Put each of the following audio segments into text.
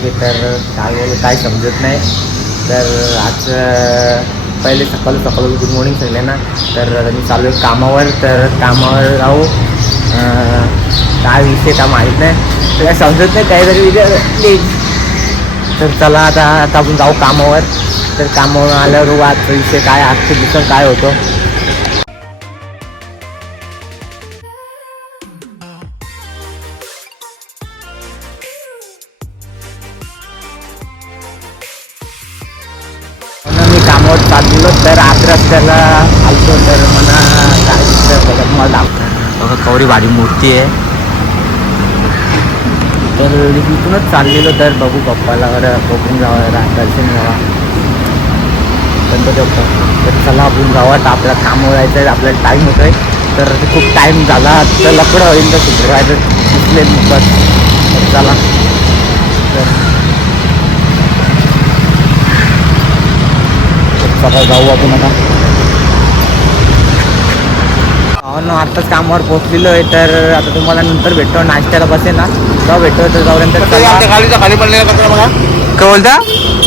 Blog आहे तर काय बोलू काय समजत नाही. तर आज पहिले सकाळी गुड मॉर्निंग सांगले ना. तर मी चालू आहे कामावर. तर कामावर जाऊ काय विषय का माहीत नाही, काय समजत नाही काहीतरी विषय. तर चला आता आपण जाऊ कामावर. तर कामावर आल्यावर आजचा विषय काय, आजचे दिवस काय होतो. मी कामावर चाललो तर आज रस्त्याला आलतो. तर मला काय दिसतं बघा, मला दाखवतो बघा कवरी भारी मूर्ती आहे. तर इथूनच चाललेलो. तर बघू पप्पाला बघून जावा, दर्शन घ्यावा गणपती बाप्पा. तर चला आपण जावा. तर आपल्याला कामावर जायचं आहे, आपल्याला टाईम होतो आहे. तर खूप टाईम झाला तर लकडं होईल तर सुधारायचं दिसले मुखात. तर चला सकाळ जाऊ आपण आता. आत्ताच कामावर पोहोचलेलो आहे. तर आता तुम्हाला नंतर भेटतो, नाश्त्याला बसेल ना तेव्हा भेटतो. तर जाऊनंतर आमच्या गाडीचा खाली पडलेला कचरा बघा. काय बोलता,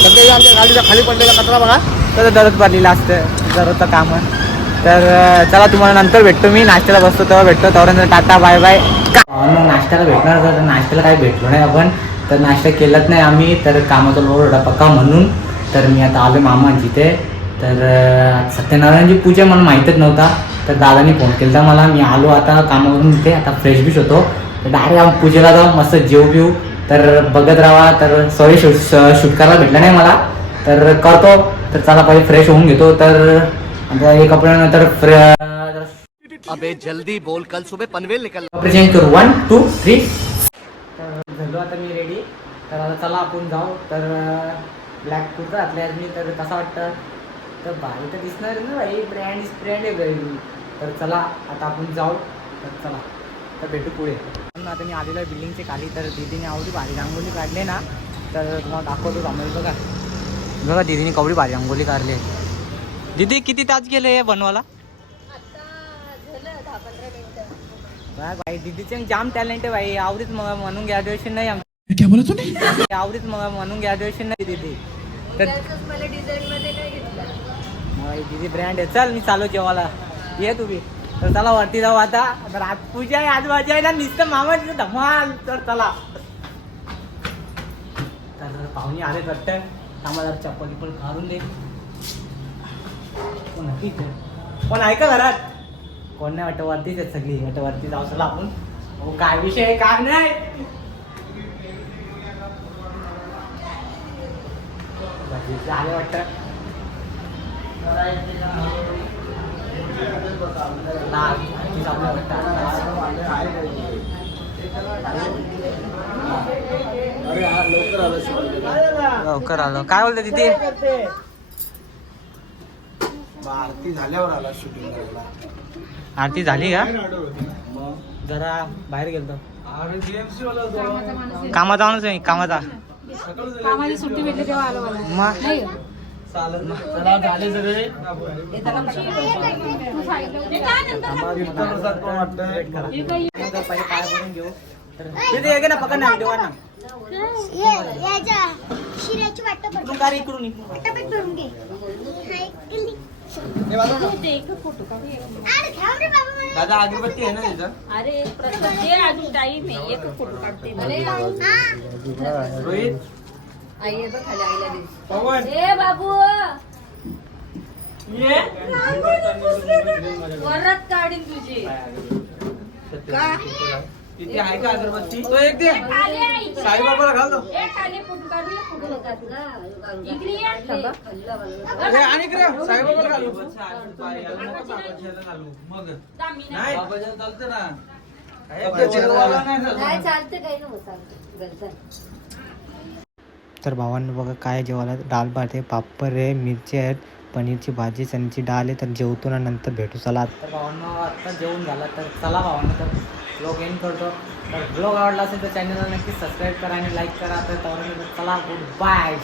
सध्या आमच्या गाडीचा खाली पडलेला कचरा बघा. तर दररोज भरलेलं असतं दररोजचं काम. तर चला तुम्हाला नंतर भेटतो, मी नाश्त्याला बसतो तेव्हा भेटतो. तोपर्यंत टाटा बाय बाय. नाश्त्याला भेटणार तर नाश्त्याला काही भेटलो नाही आपण. तर नाश्ता केलाच नाही आम्ही. तर कामाचा लोड होता पक्का म्हणून. तर मी आता आलो मामांची इथे. तर सत्यनारायणची पूजा मला माहीतच नव्हता. तर दादानी फोन केला होता मला. मी आलो आता कामावरून इथे. आता फ्रेश बीश होतो. तर डायरेक्ट पूजेला जाऊ, मस्त जेव बिऊ. तर बघत राहा. तर सॉरी शूट करायला भेटलं नाही मला. तर करतो. तर चला पहिले फ्रेश होऊन घेतो. तर आता हे कपड्यानंतर अबे जल्दी बोल, कल सुबह पनवेल निकल. कपडे चेंज करू. 1 2 3. तर झालो आता मी रेडी. तर आता चला आपण जाऊ. तर ब्लॅक कुर्ता घातला मी. तर कसं वाटतं, तर भारी तर दिसणार ना भाई. ब्रँड आहे भाई. तर चला आता आपण जाऊ. तर चला तर भेटू पुढे. आता मी आलेलो आहे बिल्डिंगच्या खाली. तर दीदीने आवडी भारी रांगोळी काढली ना. तर तुम्हाला दाखवतो आम्हाला. बघा दीदीने कवडी भारी रांगोळी काढली. दीदी किती तास गेले बनवायला? भाई दीदीचे जाम टॅलेंट आहे भाई. आवडीच मग म्हणून ग्रॅज्युएशन नाही आमचं. क्या बोला तूने? आवडीच मग म्हणून ग्रॅज्युएशन नाही दीदी. तर दीदी ब्रँड आहे. चल मी चालू जेवायला, ये तुम्ही. तर चला वरती जाऊ आता. तर आज पूजा आहे, आज माझ्या आहे ना नुसतं मामाचं धमाल. तर चला. तर पाहुणे आले वाटतं. आम्हाला चप्पल पण काढून दे. कोण आहे का घरात? कोण नाही वाटतं. वरतीच आहेत सगळी. वाटतं वरती जाऊ. चला आपण. हो काय विषय आहे काय नाही. आले वाटतं. लवकर आलो. काय बोलते तिथे? आरती झाल्यावर आला शूटिंग करायला. आरती झाली का? जरा बाहेर गेलतो. कामाचा माणूस आहे. कामाचा कामाची सुट्टी भेटली तेव्हा आलो मला. मग नाही झाले सगळे. पहिले पाय भरून घेऊ. तर ना पकड ना व्हिडिओ ना. शिऱ्याची वाटत इकडून का रे, इकडून करून घे. दादा अगरबत्ती आहे ना त्याचं? अरे प्रश्न अजून टाईम आहे. एक फोटो काढते रोहित, आई बघ खाली आईला दे. पवन, ए बाबू ये. वरच काढीन तुझी. का तिथे आहे का अगरबत्ती? तो एक दे. साईबाबाला घाल दो. ए खाली फोटो काढू. फोटो इकडे ये. अरे आणि इकडे साईबाबाला घालू. मग नाही बाबाच्या चालतं ना. नाही चालते काही नव्हतं. तर भावांना बघा काय जेवायला. डाळ भात आहे, पापड आहे, मिरची आहेत, पनीरची भाजी, चण्याची डाळ आहे. तर जेवतो ना नंतर भेटू. चला तर भावांना आत्ता जेवण झालं. तर चला भावांना तर ब्लॉग एंड करतो. तर ब्लॉग आवडला असेल तर चॅनलला नक्की सबस्क्राईब करा आणि लाईक करा. तर चला गुड बाय.